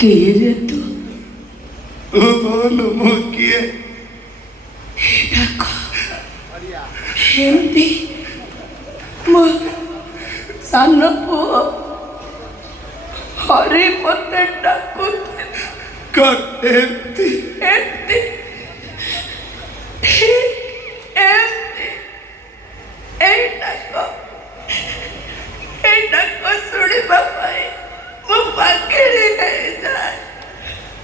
किए रे तू बोलो मुकिए डाको एमती मो सान पुओ हरि मते डाको कटेती एमती एमती ए डाको सुनी बापाई मो पाकेड़ी नहीं जाए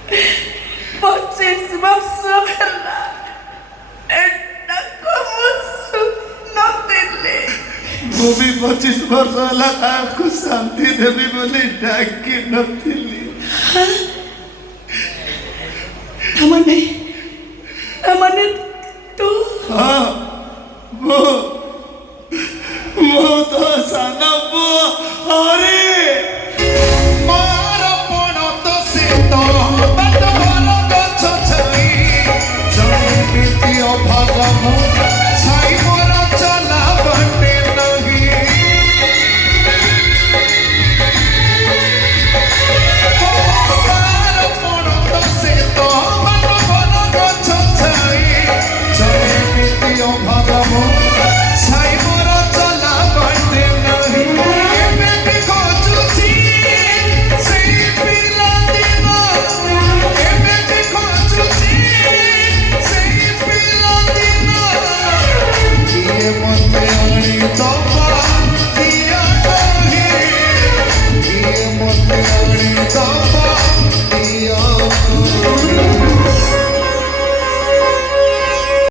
25 वर्ष ହେଲା ଏଟାକୁ ମୁଁ ଶୁଣୁନଥିଲି ମୁଁ ବି 25 ବର୍ଷ ହେଲା ତାକୁ ଶାନ୍ତି ଦେବି ବୋଲି ଡାକି ନଥିଲି ତାମାନେ ତୁ ହଁ ମୁଁ ତ ସାନ ପୁଅ ହରି Vagabond